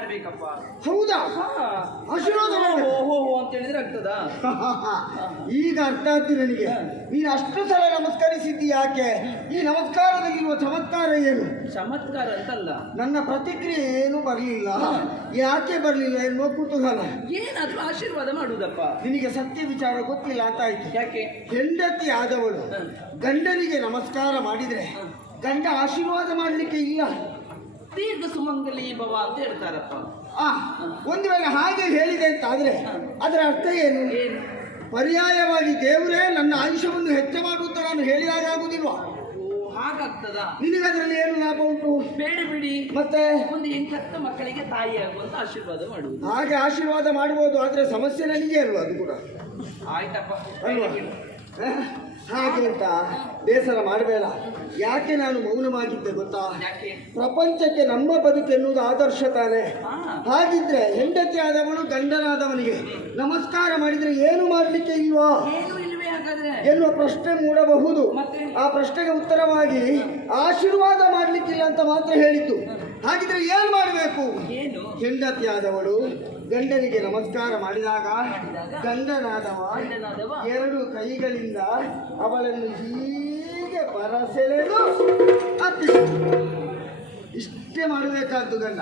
ಮಾಡಬೇಕಪ್ಪ. ಹೌದಾ? ಆಶೀರ್ವಾದ ಮಾಡು. ಓಹೋ ಅಂತ ಹೇಳಿದ್ರೆ ಆಗ್ತದಾ? ಈಗ ಅರ್ಥ ಆಯ್ತು ನನಗೆ. ನೀನು ಅಷ್ಟು ಸಲ ನಮಸ್ಕರಿಸಿದ್ದಿ ಯಾಕೆ? ಈ ನಮಸ್ಕಾರದಲ್ಲಿರುವ ಚಮತ್ಕಾರ ಏನು? ಚಮತ್ಕಾರ ಅಂತಲ್ಲ. ನನ್ನ ಪ್ರತಿಕ್ರಿಯೆ ಏನು ಬರಲಿಲ್ಲ. ಯಾಕೆ ಬರಲಿಲ್ಲ ಎನ್ನುವ ಕುತೂಹಲ. ಏನಾದ್ರೂ ಆಶೀರ್ವಾದ ಮಾಡುವುದಪ್ಪ ನಿನಗೆ ಸತ್ಯ ವಿಚಾರ ಗೊತ್ತಿಲ್ಲ ಅಂತ ಆಯ್ತು. ಯಾಕೆ? ಹೆಂಡತಿ ಆದವಳು. ಗಂಡನಿಗೆ ನಮಸ್ಕಾರ ಮಾಡಿದ್ರೆ ಗಂಡ ಆಶೀರ್ವಾದ ಮಾಡಲಿಕ್ಕೆ ಇಲ್ಲ. ದೀರ್ಘ ಸುಮಂಗಲಿ ಭವ ಅಂತ ಹೇಳ್ತಾರಪ್ಪ. ಆ ಒಂದು ವೇಳೆ ಹಾಗೆ ಹೇಳಿದೆ ಅಂತ ಆದರೆ ಅದರ ಅರ್ಥ ಏನು? ಪರ್ಯಾಯವಾಗಿ ದೇವರೇ ನನ್ನ ಆಯುಷ್ಯವನ್ನು ಹೆಚ್ಚು ಮಾಡುವಂತ ನಾನು ಹೇಳಿದಾಗ ಆಗುದಿಲ್ವಾ? ಹಾಗಾಗ್ತದ? ನಿನಗೆ ನಿನಗದ್ರಲ್ಲಿ ಏನು ಲಾಭ ಉಂಟು? ಬೇಡ ಬಿಡಿ. ಮತ್ತೆ? ಒಂದು ಎಂಟತ್ತು ಮಕ್ಕಳಿಗೆ ತಾಯಿ ಆಗುವಂತ ಆಶೀರ್ವಾದ ಮಾಡುವುದು. ಹಾಗೆ ಆಶೀರ್ವಾದ ಮಾಡಬಹುದು ಆದ್ರೆ ಸಮಸ್ಯೆ ನನಗೆ ಅಲ್ವಾ ಅದು ಕೂಡ? ಆಯ್ತಪ್ಪ. ಅಲ್ವಾ? ಹಾಗೆ ಅಂತ ಬೇಸರ ಮಾಡಬೇಡ. ಯಾಕೆ ನಾನು ಮೌನವಾಗಿದ್ದೆ ಗೊತ್ತಾ? ಪ್ರಪಂಚಕ್ಕೆ ನಮ್ಮ ಬದುಕೆನ್ನುವುದು ಆದರ್ಶ ತಾನೆ. ಹಾಗಿದ್ರೆ ಹೆಂಡತಿ ಆದವನು ಗಂಡನಾದವನಿಗೆ ನಮಸ್ಕಾರ ಮಾಡಿದ್ರೆ ಏನು ಮಾಡಲಿಕ್ಕೆ ಇಲ್ವಾ? ಎನ್ನುವ ಪ್ರಶ್ನೆ ಮೂಡಬಹುದು. ಆ ಪ್ರಶ್ನೆಗೆ ಉತ್ತರವಾಗಿ ಆಶೀರ್ವಾದ ಮಾಡ್ಲಿಕ್ಕಿಲ್ಲ ಅಂತ ಮಾತ್ರ ಹೇಳಿತ್ತು ಹಾಗಿದ್ರೆ ಏನು ಮಾಡಬೇಕು? ಹೆಂಡತಿ ಆದವಳು ಗಂಡನಿಗೆ ನಮಸ್ಕಾರ ಮಾಡಿದಾಗ ಗಂಡನಾದವ ಎರಡು ಕೈಗಳಿಂದ ಅವಳನ್ನು ಹೀಗೆ ಬರಸೆಳೆದು ಅತಿ ಇಷ್ಟೇ ಮಾಡಬೇಕಾದ್ದು ಗಂಡ.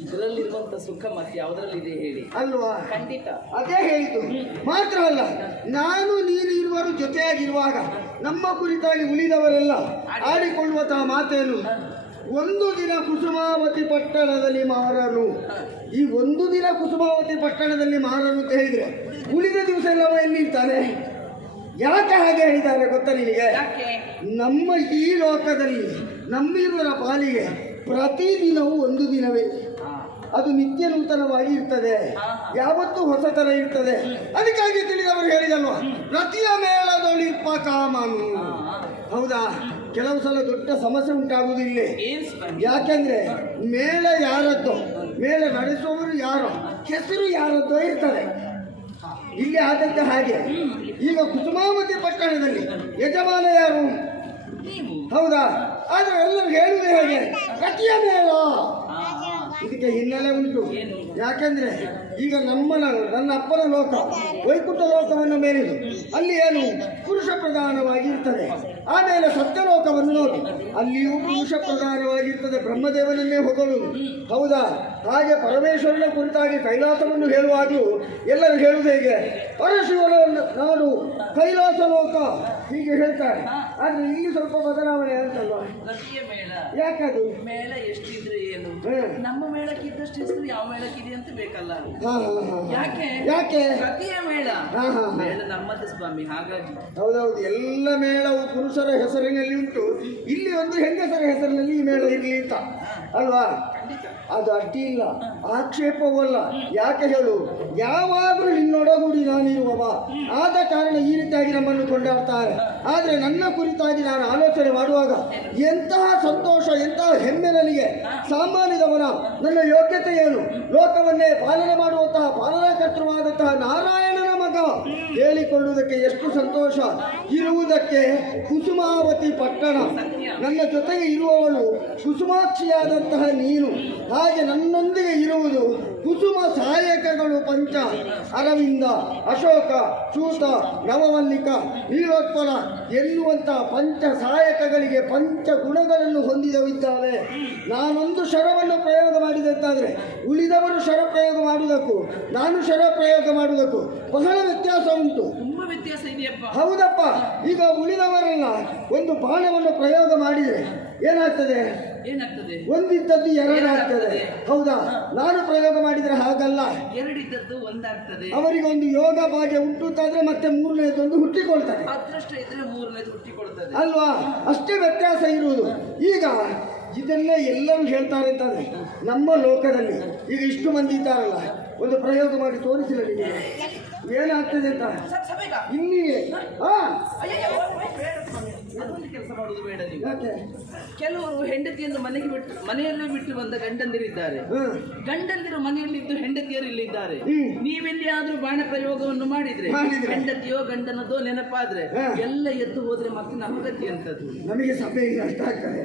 ಇದರಲ್ಲಿರುವಂತ ಸುಖ ಮತ್ತೆ ಯಾವ್ದ್ರಲ್ಲಿದೆ ಹೇಳಿ. ಅಲ್ವಾ? ಖಂಡಿತ. ಅದೇ ಹೇಳಿತು ಮಾತ್ರವಲ್ಲ ನಾನು ನೀನು ಇರುವರು ಜೊತೆಯಾಗಿರುವಾಗ ನಮ್ಮ ಕುರಿತಾಗಿ ಉಳಿದವರೆಲ್ಲ ಆಡಿಕೊಳ್ಳುವಂತಹ ಮಾತೇನು? ಒಂದು ದಿನ ಕುಸುಮಾವತಿ ಪಟ್ಟಣದಲ್ಲಿ ಮಾರನು ಈ ಒಂದು ದಿನ ಕುಸುಮಾವತಿ ಪಟ್ಟಣದಲ್ಲಿ ಮಾರನು ಅಂತ ಹೇಳಿದ್ರೆ ಉಳಿದ ದಿವಸ ಎಲ್ಲ ಎಲ್ಲಿರ್ತಾನೆ ಯಾಕೆ ಹಾಗೆ ಹೇಳಿದ್ದಾರೆ ಗೊತ್ತಾ ನಿನಗೆ ನಮ್ಮ ಈ ಲೋಕದಲ್ಲಿ ನಮ್ಮಿರುವರ ಪಾಲಿಗೆ ಪ್ರತಿದಿನವೂ ಒಂದು ದಿನವೇ. ಅದು ನಿತ್ಯ ನೂತನವಾಗಿ ಇರ್ತದೆ. ಯಾವತ್ತೂ ಹೊಸತನ ಇರ್ತದೆ. ಅದಕ್ಕಾಗಿ ತಿಳಿದವರು ಹೇಳಿದಲ್ವ? ಪ್ರತಿಯ ಮೇಳದೊಳಿಪ್ಪ ಕಾಮನು. ಹೌದಾ? ಕೆಲವು ಸಲ ದೊಡ್ಡ ಸಮಸ್ಯೆ ಉಂಟಾಗುವುದು ಇಲ್ಲಿ. ಯಾಕೆಂದ್ರೆ ಮೇಲೆ ಯಾರದ್ದು ಮೇಲೆ ನಡೆಸುವವರು ಯಾರು ಹೆಸರು ಯಾರದ್ದೋ ಇರ್ತದೆ ಇಲ್ಲಿ ಆದಂತೆ ಹಾಗೆ. ಈಗ ಕುಸುಮಾವತಿ ಪಟ್ಟಣದಲ್ಲಿ ಯಜಮಾನ ಯಾರು? ಹೌದಾ? ಆದ್ರೆ ಎಲ್ಲರೂ ಹೇಳುವುದು ಹೇಗೆ? ಕತಿಯ ಮೇಲೋ. ಇದಕ್ಕೆ ಹಿನ್ನೆಲೆ ಉಂಟು. ಯಾಕಂದ್ರೆ ಈಗ ನಮ್ಮ ನನ್ನ ಅಪ್ಪನ ಲೋಕ ವೈಕುಂಠ ಲೋಕವನ್ನು ಮೇಲಿದು ಅಲ್ಲಿ ಏನು ಪುರುಷ ಪ್ರಧಾನವಾಗಿ ಇರ್ತದೆ ಆಮೇಲೆ ಸತ್ಯಲೋಕವನ್ನು ನೋಡಿ ಅಲ್ಲಿಯೂ ಪುರುಷ ಪ್ರಧಾನವಾಗಿರ್ತದೆ ಬ್ರಹ್ಮದೇವನನ್ನೇ ಹೊಗಳುವುದು. ಹೌದಾ? ಹಾಗೆ ಪರಮೇಶ್ವರನ ಕುರಿತಾಗಿ ಕೈಲಾಸವನ್ನು ಹೇಳುವಾಗಲೂ ಎಲ್ಲರೂ ಹೇಳುವುದು ಹೇಗೆ? ಪರಶಿವನ ನಾಡು ಕೈಲಾಸ ಲೋಕ ಹೀಗೆ ಹೇಳ್ತಾರೆ. ಆದ್ರೆ ಇಲ್ಲಿ ಸ್ವಲ್ಪ ಬದಲಾವಣೆ ಅದು ಯಾಕದು? ಮೇಳ ಎಷ್ಟಿದ್ರೆ ಏನು? ನಮ್ಮ ಮೇಳಕ್ಕೆ ಇದ್ದಷ್ಟು ಹೆಸರು ಯಾವ ಮೇಳಕ್ಕಿದೆ ಅಂತ ಬೇಕಲ್ಲ. ಯಾಕೆ? ಮೇಳ. ನಮ್ಮದು ಸ್ವಾಮಿ ಹಾಗಾಗಿ. ಹೌದೌದು ಎಲ್ಲ ಮೇಳವು ಪುರುಷರ ಹೆಸರಿನಲ್ಲಿ ಉಂಟು. ಇಲ್ಲಿ ಒಂದು ಹೆಂಗಸರ ಹೆಸರಿನಲ್ಲಿ ಈ ಮೇಳ ಇರಲಿ ಅಂತ. ಅಲ್ವಾ? ಅದು ಅಡ್ಡಿ ಇಲ್ಲ. ಆಕ್ಷೇಪವಲ್ಲ. ಯಾಕೆ ಹೇಳು? ಯಾವಾಗಲೂ ನಿನ್ನೊಡಗೂಡಿ ನಾನಿರುವವ. ಆದ ಕಾರಣ ಈ ರೀತಿಯಾಗಿ ನಮ್ಮನ್ನು ಕೊಂಡಾಡ್ತಾರೆ. ಆದರೆ ನನ್ನ ಕುರಿತಾಗಿ ನಾನು ಆಲೋಚನೆ ಮಾಡುವಾಗ ಎಂತಹ ಸಂತೋಷ, ಎಂತಹ ಹೆಮ್ಮೆ ನನಗೆ. ಸಾಮಾನ್ಯದವನ, ನನ್ನ ಯೋಗ್ಯತೆ ಏನು? ಲೋಕವನ್ನೇ ಪಾಲನೆ ಮಾಡುವಂತಹ, ಪಾಲನಾಕರ್ತೃವಾದಂತಹ ನಾರಾಯಣನ ಮಗ ಹೇಳಿಕೊಳ್ಳುವುದಕ್ಕೆ ಎಷ್ಟು ಸಂತೋಷ. ಇರುವುದಕ್ಕೆ ಕುಸುಮಾವತಿ ಪಟ್ಟಣ. ನನ್ನ ಜೊತೆಗೆ ಇರುವವಳು ಕುಸುಮಾಕ್ಷಿಯಾದಂತಹ ನೀನು. ಹಾಗೆ ನನ್ನೊಂದಿಗೆ ಇರುವುದು ಕುಸುಮ ಸಹಾಯಕಗಳು ಪಂಚ. ಅರವಿಂದ, ಅಶೋಕ, ಚೂತ, ನವಮಲ್ಲಿಕ ನೀಲೋತ್ಪಲ ಎನ್ನುವಂತಹ ಪಂಚ ಸಹಾಯಕಗಳಿಗೆ ಪಂಚ ಗುಣಗಳನ್ನು ಹೊಂದಿದವಿದ್ದಾವೆ ನಾನೊಂದು ಶರವನ್ನು ಪ್ರಯೋಗ ಮಾಡಿದಂತಾದರೆ ಉಳಿದವರು ಶರ ಪ್ರಯೋಗ ಮಾಡುವುದಕ್ಕೂ, ನಾನು ಶರ ಪ್ರಯೋಗ ಮಾಡುವುದಕ್ಕೂ ಬಹಳ ವ್ಯತ್ಯಾಸ ಉಂಟು. ತುಂಬಾ ವ್ಯತ್ಯಾಸ ಇದೆಯಪ್ಪ. ಹೌದಪ್ಪ ಈಗ ಉಳಿದವರೆಲ್ಲ ಒಂದು ಬಾಣವನ್ನು ಪ್ರಯೋಗ ಮಾಡಿದರೆ ಏನಾಗ್ತದೆ? ಏನಾಗ್ತದೆ? ಒಂದಿದ್ದದ್ದು ಎರಡಾಗ್ತದೆ. ಹೌದಾ? ನಾನು ಪ್ರಯೋಗ ಮಾಡಿದರೆ ಹಾಗಲ್ಲ. ಎರಡಿದ್ದದ್ದು ಒಂದಾಗ್ತದೆ. ಅವರಿಗೆ ಒಂದು ಯೋಗ ಭಾಗ್ಯ ಹುಟ್ಟುತ್ತಾದ್ರೆ ಮತ್ತೆ ಮೂರನೇದೊಂದು ಹುಟ್ಟಿಕೊಳ್ತಾರೆ ಅದೃಷ್ಟ ಇದ್ರೆ ಮೂರನೇದು ಹುಟ್ಟಿಕೊಳ್ತದೆ. ಅಲ್ವಾ? ಅಷ್ಟೇ ವ್ಯತ್ಯಾಸ ಇರುವುದು. ಈಗ ಇದನ್ನೇ ಎಲ್ಲರೂ ಹೇಳ್ತಾರೆ ಅಂತಂದ್ರೆ ನಮ್ಮ ಲೋಕದಲ್ಲಿ ಈಗ ಇಷ್ಟು ಮಂದಿ ಇದ್ದಾರಲ್ಲ ಒಂದು ಪ್ರಯೋಗ ಮಾಡಿ ತೋರಿಸಿಲ್ಲ ನಿಮಗೆ? ಏನಾಗ್ತದೆ ಅಂತ? ಇಲ್ಲಿ. ಅದೊಂದು ಕೆಲಸ ಮಾಡುವುದು ಬೇಡ ನೀವು. ಕೆಲವರು ಹೆಂಡತಿಯನ್ನು ಮನೆಗೆ ಬಿಟ್ಟು ಮನೆಯಲ್ಲೇ ಬಿಟ್ಟು ಬಂದ ಗಂಡಂದಿರಿದ್ದಾರೆ. ಗಂಡಂದಿರು ಮನೆಯಲ್ಲಿದ್ದು ಹೆಂಡತಿಯರು ಇಲ್ಲಿದ್ದಾರೆ. ನೀವೆಲ್ಲಿ ಆದ್ರೂ ಬಾಣ ಪ್ರಯೋಗವನ್ನು ಮಾಡಿದ್ರೆ. ಹೆಂಡತಿಯೋ ಗಂಡನದೋ ನೆನಪಾದ್ರೆ ಎಲ್ಲ ಎದ್ದು ಹೋದ್ರೆ ಮತ್ತೆ ನಮ್ಮ ಗತಿ ಅಂತದ್ದು ನಮಗೆ ಸಭೆ ಆಗ್ತದೆ.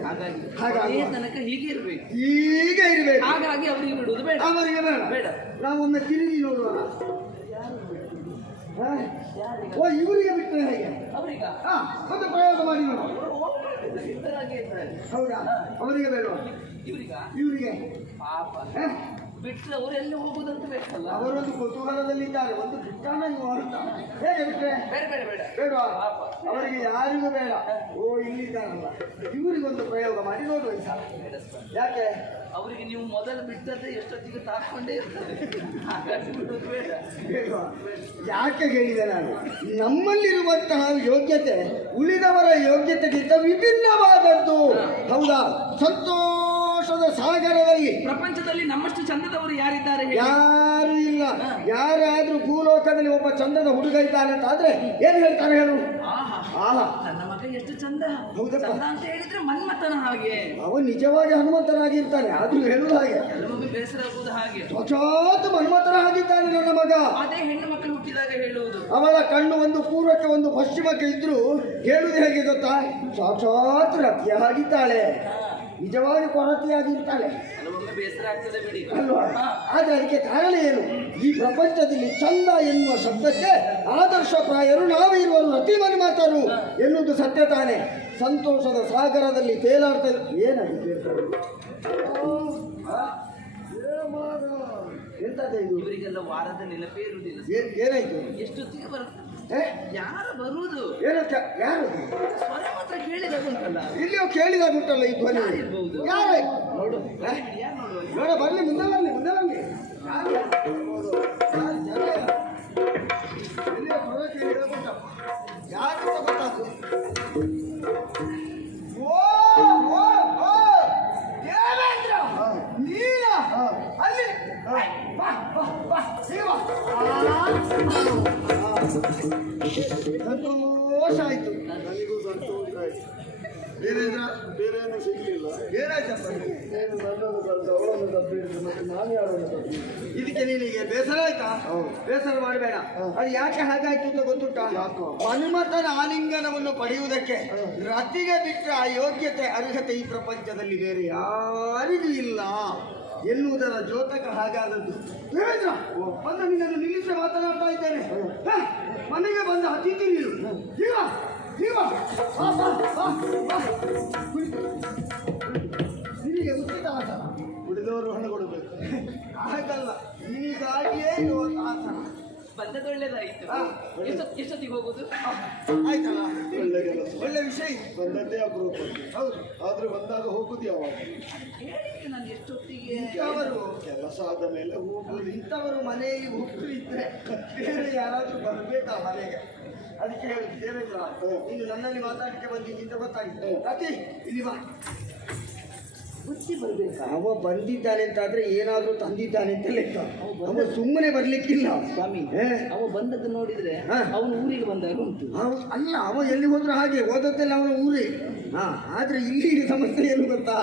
ಹಾಗಾಗಿ ತನಕ ಹೀಗೆ ಇರ್ಬೇಕು. ಈಗ ಇರಬೇಕು. ಹಾಗಾಗಿ ಅವರಿಗೆ ಬಿಡುವುದು ಬೇಡ. ಅವರಿಗೆ ಬೇಡ. ನಾವು ನಾವೊಮ್ಮೆ ತಿರುಗಿ ನೋಡುವ? ಓ ಇವರಿಗೆ ಬಿಟ್ಟರೆ ಹೇಗೆ? ಮತ್ತೆ ಹಾ ಒಂದು ಪ್ರಯೋಗ ಮಾಡಿ ನೋಡು. ಹೌದಾ? ಅವರಿಗೆ ಬೇಡವಾ ಇವ್ರಿಗ? ಇವರಿಗೆ? ಪಾಪ. ಅವರು ಎಲ್ಲಿ ಅವರೆಲ್ಲಿ ಹೋಗುದಂತ ಬೇಕಲ್ಲ? ಅವರೊಂದು ಕುತೂಹಲದಲ್ಲಿದ್ದಾರೆ ಒಂದು ಬಿಟ್ಟಾನ ನೀವು ಅಂತ ಹೇಗೆ ಬಿಟ್ಟರೆ ಬೇಡ ಬೇಡ ಬೇಡ. ಬೇಡವಾ? ಅವರಿಗೆ ಯಾರಿಗೂ ಬೇಡ. ಓ ಇಲ್ಲಿದ್ದಾರಲ್ಲ. ಇವರಿಗೊಂದು ಪ್ರಯೋಗ ಮಾಡಿ ನೋಡುವ ಯಾಕೆ? ಅವರಿಗೆ ನೀವು ಮೊದಲು ಬಿಟ್ಟದ್ರೆ ಎಷ್ಟೊತ್ತಿಗೆ ತಾಕೊಂಡೇ ಇರ್ತದೆ ಬೇಡ. ಯಾಕೆ ಹೇಳಿದೆ ನಾನು? ನಮ್ಮಲ್ಲಿರುವಂತಹ ಯೋಗ್ಯತೆ ಉಳಿದವರ ಯೋಗ್ಯತೆಗಿಂತ ವಿಭಿನ್ನವಾದದ್ದು. ಹೌದಾ? ಸಂತೋಷದ ಸಾಗರದಲ್ಲಿ. ಪ್ರಪಂಚದಲ್ಲಿ ನಮ್ಮಷ್ಟು ಚಂದದವರು ಯಾರಿದ್ದಾರೆ ಯಾರು ಇಲ್ಲ. ಯಾರಾದ್ರೂ ಭೂಲೋಕದಲ್ಲಿ ಒಬ್ಬ ಚಂದದ ಹುಡುಗ ಇದ್ದಾನೆ ಅಂತ ಆದ್ರೆ ಏನ್ ಹೇಳ್ತಾರೆ ಹೇಳು? ಆಹಾ. ಆಹಾ. ಎಷ್ಟು ಚಂದ. ಹೌದಪ್ಪ. ಚಂದ ಅಂತ ಹೇಳಿದ್ರೆ ಮನ್ಮಥನ ಹಾಗೆ. ಅವ ನಿಜವಾಗಿ ಹನುಮಂತನಾಗಿರ್ತಾನೆ ಆದ್ರೂ ಹೇಳುದು ಹಾಗೆ. ಬೇಸರ ಆಗುವುದು ಹಾಗೆ. ಸಾಕ್ಷಾತ್ ಮನ್ಮಥನ ಆಗಿದ್ದಾನೆ ನನ್ನ ಮಗ. ಅದೇ ಹೆಣ್ಣು ಮಕ್ಕಳು ಹುಟ್ಟಿದಾಗ ಹೇಳುವುದು. ಅವಳ ಕಣ್ಣು ಒಂದು ಪೂರ್ವಕ್ಕೆ ಒಂದು ಪಶ್ಚಿಮಕ್ಕೆ ಇದ್ರು ಹೇಳುದು ಹೇಗೆ ಗೊತ್ತಾ? ಸಾಕ್ಷಾತ್ ರತಿಯಾಗಿದ್ದಾಳೆ ನಿಜವಾಗಿ ಕೊರತೆಯಾಗಿರ್ತಾಳೆ. ಬೇಸರ ಆಗ್ತದೆ ಬಿಡಿ ಅಲ್ವಾ? ಹಾ. ಆದ್ರೆ ಅದಕ್ಕೆ ಕಾರಣ ಏನು? ಈ ಪ್ರಪಂಚದಲ್ಲಿ ಚಂದ ಎನ್ನುವ ಶಬ್ದಕ್ಕೆ ಆದರ್ಶಪ್ರಾಯರು ನಾವೇ ಇರುವರು ಅತಿ ಮನೆ ಮಾತಾರು ಎನ್ನುವುದು ಸತ್ಯ ತಾನೆ. ಸಂತೋಷದ ಸಾಗರದಲ್ಲಿ ತೇಲಾಡ್ತಾ ಏನಾಗಿದೆ ಎಂತದ ಇವರಿಗೆಲ್ಲ ವಾರದ ನೆನಪೇ ಇರುವುದಿಲ್ಲ. ಏನ್- ಏನಾಯ್ತು? ಎಷ್ಟೊತ್ತಿಗೆ ಬರುತ್ತೆ? ಯಾರು ಬರುವುದು? ಏನಂತ? ಯಾರು? ಸ್ವರ ಮಾತ್ರ ಕೇಳಿದಾಗ ಇಲ್ಲಿ ಇಲ್ಲಿಯೋ ಕೇಳಿದ ಉಂಟಲ್ಲ ಈ ಧ್ವನಿ? ಯಾರಾಯ್ತು ನೋಡು. ಯಾರು ನೋಡುವ? ನೋಡ ಬರ್ಲಿ ಮುಂದೆ ಬರ್ಲಿ ಮುಂದೆ ಬರ್ಲಿ ಯಾರು? ಯಾರು ಜನ? ಎಲ್ಲಿಯೋ ಸ್ವರ ಕೇಳಿದಾಗ ಯಾರು ಗೊತ್ತಾಗ್ತದೆ. ಸಂತೋಷ ಆಯ್ತು ನನಗೂ ಸಂತೋಷ ಆಯ್ತು ಬೇರೆ ಬೇರೆ ಏನು ಸಿಗ್ಲಿಲ್ಲ ಏನಾಯ್ತಪ್ಪ ಏನು ನನ್ನನ್ನು ಕರೆದು ಅವಳನ್ನು ತಪ್ಪಿಡಿದ್ರು ಮತ್ತೆ ನಾನು ಯಾರನ್ನು ತಪ್ಪಿಡಿದ್ರು ಇದಕ್ಕೆ ನಿನಗೆ ಬೇಸರ ಆಯ್ತಾ? ಬೇಸರ ಮಾಡಬೇಡ. ಅದು ಯಾಕೆ ಹಾಗಾಯ್ತು ಅಂತ ಗೊತ್ತುಂಟಾ? ಹನುಮಂತನ ಆಲಿಂಗನವನ್ನು ಪಡೆಯುವುದಕ್ಕೆ ರತಿಗೆ ಬಿಟ್ಟರೆ ಆ ಯೋಗ್ಯತೆ ಅರ್ಹತೆ ಈ ಪ್ರಪಂಚದಲ್ಲಿ ಬೇರೆ ಯಾರಿಗೂ ಇಲ್ಲ. ಎನ್ನುವುದರ ಜ್ಯೋತಕ ಹಾಗಾದದ್ದು. ದೇವೇಂದ್ರ ಬಂದ ನಿನ್ನನ್ನು ನಿಲ್ಲಿಸಿ ಮಾತನಾಡ್ತಾ ಇದ್ದೇನೆ. ಮನೆಗೆ ಬಂದ ಅತಿಥಿ ನೀನು ಜೀವ ಜೀವ. ನಿನಗೆ ಉಚಿತ ಆಸನ. ಉಳಿದವರು ಹಣ ಕೊಡಬೇಕು. ಹಾಗಲ್ಲ ನಿನಗಾಗಿಯೇ ಇವತ್ತು ಆಸನ. ಬಂದದ್ದು ಒಳ್ಳೇದಾಯ್ತು ಹಾ. ಎಷ್ಟೊತ್- ಎಷ್ಟೊತ್ತಿಗೆ ಹೋಗುದು? ಆಯ್ತಲ್ಲ? ಒಳ್ಳೆ ಕೆಲಸ ಒಳ್ಳೆ ವಿಷಯ ಇದು. ಬಂದದ್ದೇ ಅಪರೂಪ. ಹೌದು. ಆದ್ರೆ ಬಂದಾಗ ಹೋಗುದು ಯಾವಾಗ? ಹೇಳಿದ್ರೆ ನಾನು ಎಷ್ಟೊತ್ತಿಗೆ ಇಂಥವರು ಕೆಲಸ ಆದ ಮೇಲೆ ಹೋಗುದು. ಇಂಥವರು ಮನೆಗೆ ಹುಟ್ಟು ಇದ್ರೆ ಬೇರೆ ಯಾರಾದ್ರೂ ಬರಬೇಕಾ ಮನೆಗೆ? ಅದಕ್ಕೆ ಹೇಳಿ ದೇವೇಂದ್ರ ನೀನು ನನ್ನಲ್ಲಿ ಮಾತಾಡಲಿಕ್ಕೆ ಅಂತ ಗೊತ್ತಾಗಿದೆ ಅತಿ ಇಲ್ಲಿ ಬಾ. ಬುದ್ಧಿ ಬರಬೇಕು? ಅವ ಬಂದಿದ್ದಾನೆ ಅಂತಾದ್ರೆ ಏನಾದ್ರೂ ತಂದಿದ್ದಾನೆ ಅಂತ ಲೆಕ್ಕ. ಅವ ಸುಮ್ಮನೆ ಬರ್ಲಿಕ್ಕಿಲ್ಲ. ಸ್ವಾಮಿ? ಅವ ಬಂದದ್ದು ನೋಡಿದ್ರೆ ಹಾ. ಅವನು ಊರಿಗೆ ಬಂದಾಗ ಉಂಟು. ಅಲ್ಲ ಅವ ಎಲ್ಲಿ ಹೋದ್ರೆ ಹಾಗೆ ಹೋದದ್ದೆಲ್ಲ ಅವನ ಊರೇ. ಹಾ ಆದ್ರೆ ಇಲ್ಲಿ ಸಮಸ್ಯೆ ಏನು ಗೊತ್ತಾ?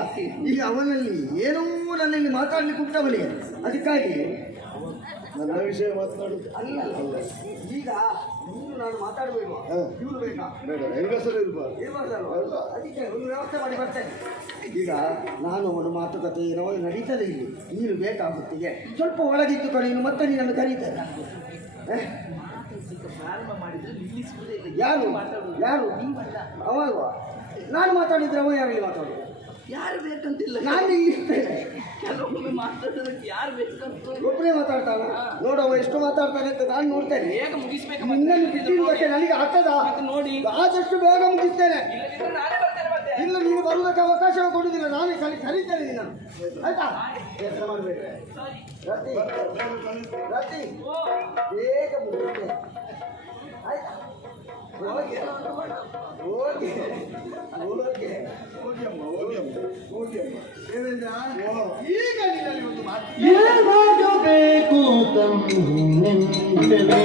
ಈಗ ಅವನಲ್ಲಿ ಏನೋ ನನ್ನಲ್ಲಿ ಮಾತಾಡ್ಲಿಕ್ಕೆ ಉಂಟವನಿಗೆ ಅದಕ್ಕಾಗಿ ನನ್ನ ವಿಷಯ ಮಾತನಾಡು ಅಲ್ಲ ಅಲ್ಲ. ಈಗ ನೀನು ನಾನು ಮಾತಾಡಬೇಕು. ಇವ್ರು ಬೇಕಾ? ಬೇಡ ಹೆಂಗಸರು ಇರ್ಬಾರ್ದು. ಇರ್ಬಾರ್ದಲ್ವಾ? ಅದಕ್ಕೆ ಒಂದು ವ್ಯವಸ್ಥೆ ಮಾಡಿ ಬರ್ತೇನೆ. ಈಗ ನಾನು ಅವನ ಮಾತುಕತೆ ಏನೋ ನಡೀತದೆ ಇಲ್ಲಿ. ನೀನು ಬೇಕಾ ಹೊತ್ತಿಗೆ ಸ್ವಲ್ಪ ಒಳಗಿದ್ದು ಕಡೆ ಮತ್ತೆ ನೀನನ್ನು ಕರೀತೇನೆ. ಯಾರು? ಯಾರು? ಅವಾಗ. ಅವಲ್ವಾ ನಾನು ಮಾತಾಡಿದ್ರೆ ಅವ ಯಾರಲ್ಲಿ ಮಾತಾಡೋದು ಯಾರು ಬೇಕಂತಿಲ್ಲ? ನಾನು ಇರ್ತೇನೆ ಕೆಲವೊಮ್ಮೆ ಮಾತಾಡೋದಕ್ಕೆ ಯಾರು ಬೇಕಂತ ಒಬ್ಬನೇ ಮಾತಾಡ್ತಾನ ನೋಡವ ಎಷ್ಟು ಮಾತಾಡ್ತಾನೆ ಅಂತ ನಾನು ನೋಡ್ತೇನೆ. ಬೇಗ ಮುಗಿಸ್ಬೇಕು ನಿನ್ನನ್ನು ಬಿಟ್ಟಿರುವುದಕ್ಕೆ ನನಗೆ ಆಗ್ತದ? ಮತ್ತೆ ನೋಡಿ. ಆದಷ್ಟು ಬೇಗ ಮುಗಿಸ್ತೇನೆ. ಇಲ್ಲದಿದ್ರೆ ನಾನೇ ಬರ್ತೇನೆ ಮತ್ತೆ. ಇಲ್ಲ ನೀನು ಬರುವುದಕ್ಕೆ ಅವಕಾಶ ಕೊಡುವುದಿಲ್ಲ ನಾನೇ ಕಲಿ ಕರೀತೇನೆ ನಿನ್ನನ್ನು. ಆಯ್ತಾ? ಕೆಲಸ ಮಾಡಬೇಡ್ರೆ ರತಿ ರತಿ ಬೇಗ ಮುಗಿಸ್ತೇನೆ. ಆಯ್ತಾ? ಹೋಗಿ. ಹೋಗಿ. ಹೋಗಿ. ಹೋಗಿ. ಅಮ್ಮ ಹೋಗಿ ಅಮ್ಮ ಹೋಗಿ ಅಮ್ಮ ದೇವೇಂದ್ರ ಈಗ ನಿನ್ನಲ್ಲಿ ಒಂದು ಮಾತು. ಬೇಕು ತಮ್ಮೆಂತಲೇ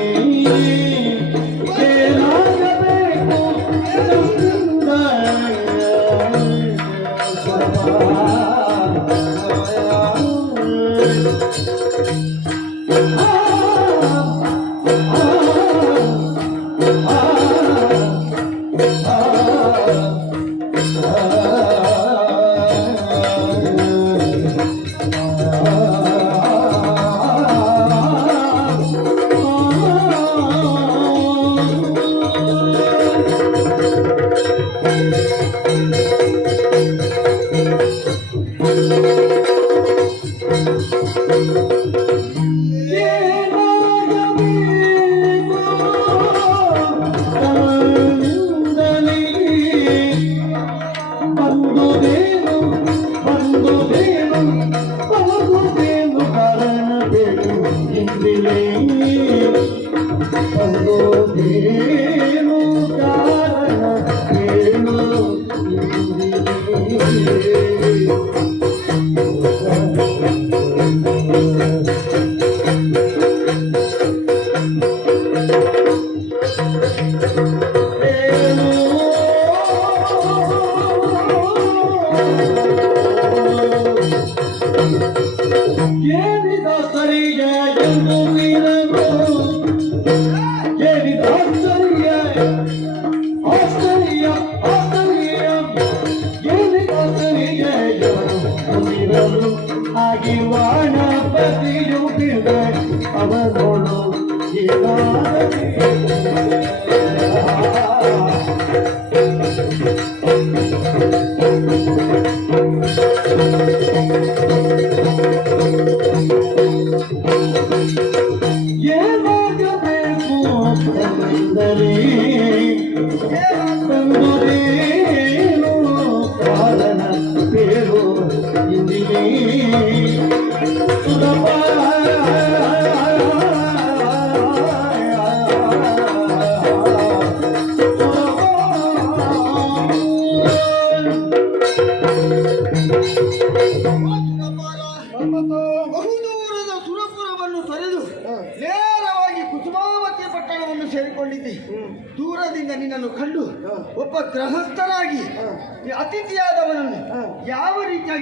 ಎಂದರೆ ಬಂದರೇನು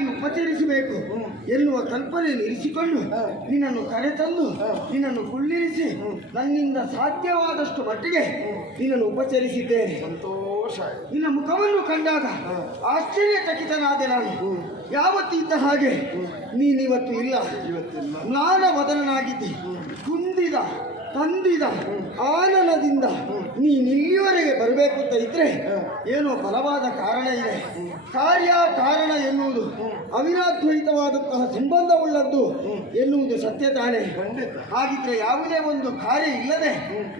ರೀತಿಯಾಗಿ ಉಪಚರಿಸಬೇಕು. ಎನ್ನುವ ಕಲ್ಪನೆ ಇರಿಸಿಕೊಂಡು ನಿನ್ನನ್ನು ಕರೆತಂದು ನಿನ್ನನ್ನು ಕುಳ್ಳಿರಿಸಿ ನನ್ನಿಂದ ಸಾಧ್ಯವಾದಷ್ಟು ಮಟ್ಟಿಗೆ ನಿನ್ನನ್ನು ಉಪಚರಿಸಿದ್ದೇನೆ. ಸಂತೋಷ ನಿನ್ನ ಮುಖವನ್ನು ಕಂಡಾಗ ಆಶ್ಚರ್ಯಚಕಿತನಾದೆ ನಾನು. ಯಾವತ್ತಿದ್ದ ಹಾಗೆ ನೀನಿವತ್ತು ಇಲ್ಲ. ನಾನ ಬದಲನಾಗಿದ್ದೆ ಕುಂದಿದ ತಂದಿದ ಆನನದಿಂದ ನೀನು ಇಲ್ಲಿವರೆಗೆ ಬರಬೇಕು ಅಂತ ಇದ್ರೆ ಏನೋ ಬಲವಾದ ಕಾರಣ ಇದೆ. ಕಾರ್ಯ ಕಾರಣ ಎನ್ನುವುದು ಅವಿನಾದ್ವೈತವಾದಂತಹ ಸಂಬಂಧವುಳ್ಳದ್ದು ಎನ್ನುವುದು ಸತ್ಯ ತಾನೇ. ಹಾಗಿದ್ರೆ ಯಾವುದೇ ಒಂದು ಕಾರ್ಯ ಇಲ್ಲದೆ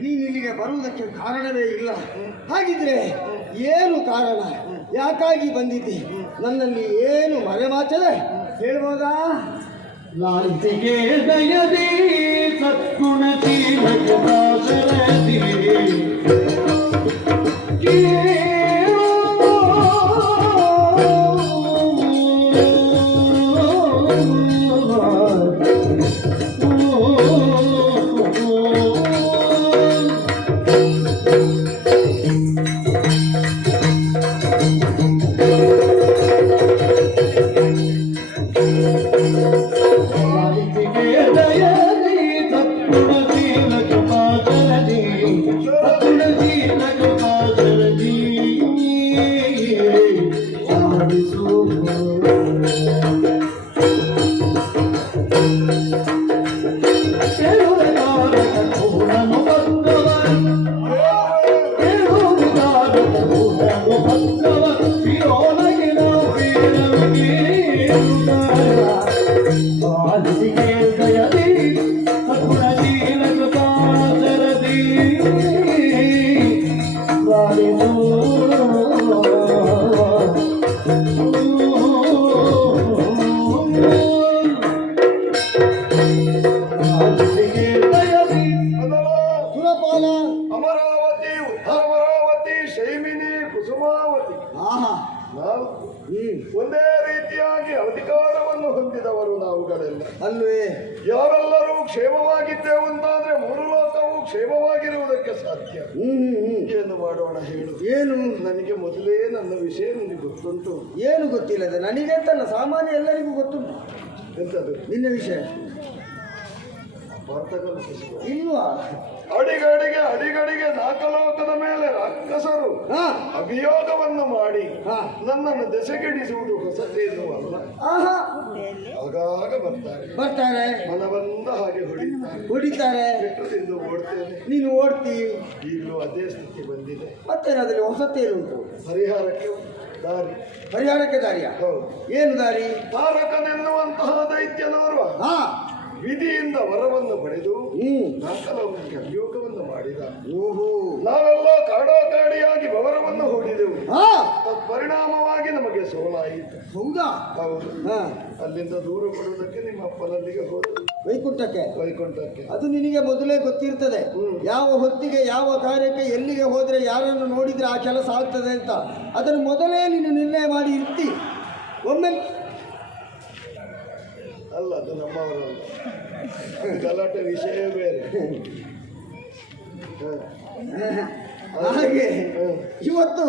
ನೀನು ಇಲ್ಲಿಗೆ ಬರುವುದಕ್ಕೆ ಕಾರಣವೇ ಇಲ್ಲ. ಹಾಗಿದ್ರೆ ಏನು ಕಾರಣ? ಯಾಕಾಗಿ ಬಂದಿದ್ದಿ? ನನ್ನಲ್ಲಿ ಏನು ಮರೆಮಾಚದೆ ಹೇಳ್ಬೋದಾ? ದಯದಿ ಭಜದಾಸರತಿ Música ಹೇಳು. ಏನು ನನಗೆ ಮೊದಲೇ ನನ್ನ ವಿಷಯ ನಿನಗೆ ಗೊತ್ತುಂಟು? ಏನು ಗೊತ್ತಿಲ್ಲದೆ ನನಗೆ ಅಂತಲ್ಲ ಸಾಮಾನ್ಯ ಎಲ್ಲರಿಗೂ ಗೊತ್ತುಂಟು. ಎಂತದು? ನಿನ್ನ ವಿಷಯ. ಇಲ್ವಾ? ಅಡಿಗಡಿಗೆ ಅಡಿಗಡಿಗೆ ನಾಲ್ಕಲೋಕದ ಮೇಲೆ ರಾಕ್ಷಸರು ಹಾ ಅಭಿಯೋಗವನ್ನು ಮಾಡಿ. ನನ್ನನ್ನು ದೆಸೆಗೆಡಿಸುವುದು ಹೊಸತೇನು ಅಲ್ಲ. ಆಹಾ. ಆಗಾಗ ಬರ್ತಾರೆ? ಬರ್ತಾರೆ. ಮನ ಬಂದ ಹಾಗೆ ಹೊಡಿತಾರೆ. ಹೊಡಿತಾರೆ. ಓಡ್ತೇನೆ. ನೀನು ಓಡ್ತಿ. ಈಗಲೂ ಅದೇ ಸ್ಥಿತಿ ಬಂದಿದೆ. ಮತ್ತೇನಾದ್ರಲ್ಲಿ ಹೊಸತೇನುಂಟು ಪರಿಹಾರಕ್ಕೆ ದಾರಿ. ಪರಿಹಾರಕ್ಕೆ ದಾರಿಯ? ಹೌದು. ಏನು ದಾರಿ? ತಾರಕನೆನ್ನುವಂತಹ ದೈತ್ಯನವರು ಹಾ. ವಿಧಿಯಿಂದ ವರವನ್ನು ಪಡೆದು ಹ್ಮ್. ಅಭಿಯೋಗ ಮಾಡಿದ ಓಹೋ. ನಾವೆಲ್ಲ ಕಾಡಾಕಾಡಿಯಾಗಿ ಬವರವನ್ನು ಹೂಡಿದೆವು. ತತ್ಪರಿಣಾಮವಾಗಿ ನಮಗೆ ಸೋಲಾಯಿತು. ಹೌದಾ? ಹೌದು. ಹಾ. ಅಲ್ಲಿಂದ ದೂರ ಕೊಡುವುದಕ್ಕೆ ನಿಮ್ಮ ಅಪ್ಪನಲ್ಲಿಗೆ ಹೋದವು. ವೈಕುಂಠಕ್ಕೆ? ವೈಕುಂಠಕ್ಕೆ. ಅದು ನಿನಗೆ ಮೊದಲೇ ಗೊತ್ತಿರ್ತದೆ. ಯಾವ ಹೊತ್ತಿಗೆ ಯಾವ ಕಾರ್ಯಕ್ಕೆ ಎಲ್ಲಿಗೆ ಹೋದರೆ ಯಾರನ್ನು ನೋಡಿದರೆ ಆ ಕೆಲಸ ಆಗ್ತದೆ ಅಂತ. ಅದನ್ನು ಮೊದಲೇ ನೀನು ನಿರ್ಣಯ ಮಾಡಿ ಇರ್ತಿ. ಒಮ್ಮೆ ಅಲ್ಲ ಅದು ನಮ್ಮವರಲ್ಲ. ಗಲಾಟೆ ವಿಷಯ ಬೇರೆ. ಹಾಗೆ ಇವತ್ತು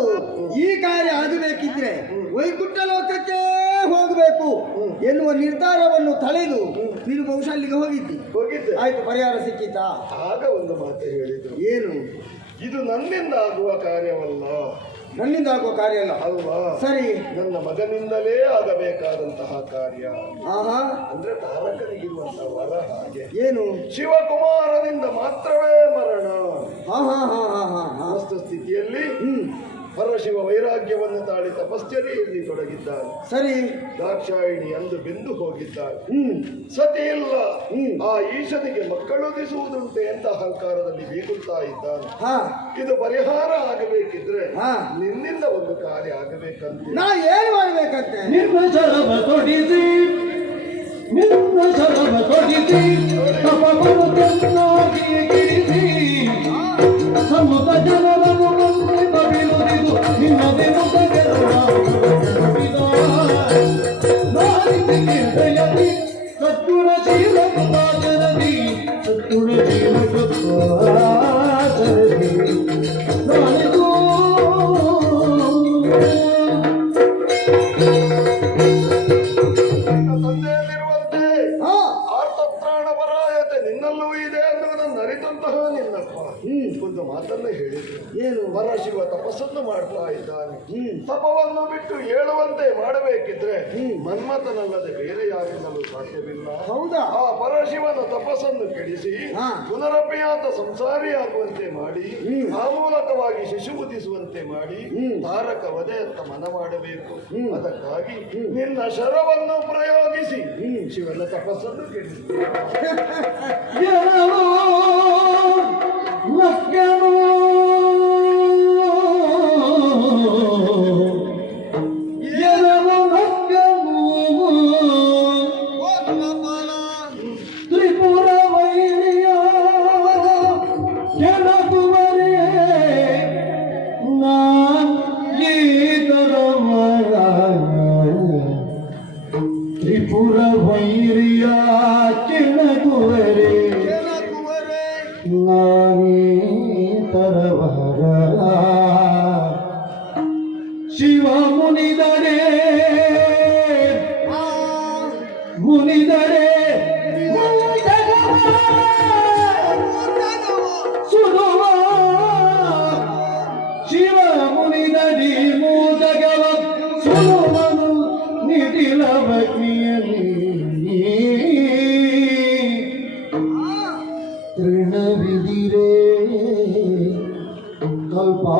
ಈ ಕಾರ್ಯ ಆಗಬೇಕಿದ್ರೆ ವೈಕುಂಠ ಲೋಕಕ್ಕೆ ಹೋಗಬೇಕು ಎನ್ನುವ ನಿರ್ಧಾರವನ್ನು ತಳೆದು ನೀನು ಬಹುಶಃ ಅಲ್ಲಿಗೆ ಹೋಗಿದ್ದಿ. ಹೋಗಿದ್ದೆ. ಆಯ್ತು ಪರಿಹಾರ ಸಿಕ್ಕಿತಾ? ಆಗ ಒಂದು ಮಾತು ಹೇಳಿದ್ರು. ಏನು? ಇದು ನನ್ನಿಂದ ಆಗುವ ಕಾರ್ಯವಲ್ಲ. ನನ್ನಿಂದ ಆಗುವ ಕಾರ್ಯ ಅಲ್ಲ. ಅಲ್ವಾ? ಸರಿ. ನನ್ನ ಮಗನಿಂದಲೇ ಆಗಬೇಕಾದಂತಹ ಕಾರ್ಯ. ಆಹಾ. ಅಂದ್ರೆ ತಾರಕನಿಗಿರುವಂತಹ ವರ ಹಾಗೆ. ಏನು? ಶಿವಕುಮಾರನಿಂದ ಮಾತ್ರವೇ ಮರಣ. ಹಾ ಹಾ ಹಾ ಹಾ ಹಾ ಸ್ಥಿತಿಯಲ್ಲಿ ಹ್ಮ್. ಪರಶಿವ ವೈರಾಗ್ಯವನ್ನು ತಾಳಿ ತಪಶ್ಚರ್ಯೆಯಲ್ಲಿ ತೊಡಗಿದ್ದಾನೆ. ಸರಿ. ದಾಕ್ಷಾಯಿಣಿ ಅಂದು ಬೆಂದು ಹೋಗಿದ್ದಾಳೆ. ಹ್ಮ್. ಸತಿ ಇಲ್ಲ. ಹ್ಮ್. ಆ ಈಶನಿಗೆ ಮಕ್ಕಳುದಿಸುವುದುಂಟೆ ಅಂತ ಅಹಂಕಾರದಲ್ಲಿ ಬೀಗುತ್ತಾ ಇದ್ದಾನೆ. ಹಾ. ಇದು ಪರಿಹಾರ ಆಗಬೇಕಿದ್ರೆ ಹಾ. ನಿನ್ನಿಂದ ಒಂದು ಕಾರ್ಯ ಆಗಬೇಕಂತ. ನಾ ಏನು ಮಾಡಬೇಕಂತೆ? ನಿನ್ನ ಶರವ ತೊಡಿಸಿ ನಿನ್ನ ಶರವ ತೊಡಿಸಿ ಮಾಡ್ತಾ ಇದ್ದಾನೆ. ಹ್ಮ್. ತಪವನ್ನು ಬಿಟ್ಟು ಹೇಳುವಂತೆ ಮಾಡಬೇಕಿದ್ರೆ ಮನ್ಮಥನಲ್ಲದೆ ಬೇರೆ ಯಾರಿಂದಲೂ ಸಾಧ್ಯವಿಲ್ಲ. ಹೌದಾ? ಆ ಪರಶಿವನ ತಪಸ್ಸನ್ನು ಕೆಡಿಸಿ ಪುನರಪಿಯಾದ ಸಂಸಾರಿಯಾಗುವಂತೆ ಮಾಡಿ ಆ ಮೂಲಕವಾಗಿ ಶಿಶು ಉದಿಸುವಂತೆ ಮಾಡಿ ತಾರಕ ವಧೆಯತ್ತ ಮನ ಮಾಡಬೇಕು. ಅದಕ್ಕಾಗಿ ನಿನ್ನ ಶರವನ್ನು ಪ್ರಯೋಗಿಸಿ. ಶಿವನ ತಪಸ್ಸನ್ನು ಕೆಡಿಸಿ. ಮಕ್ಕಳು திருநெவிதிரே உங்கள் பா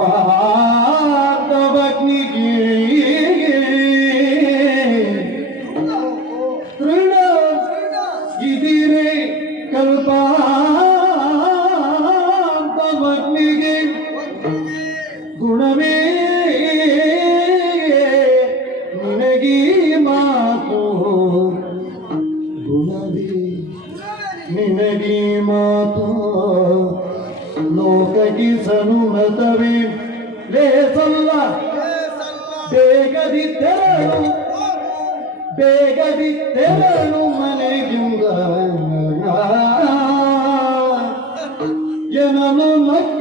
ಬೇಗದಿ ತೆರಳು ಮನೆಗಿಂದ ಏನನು ಮಗ್ಗನು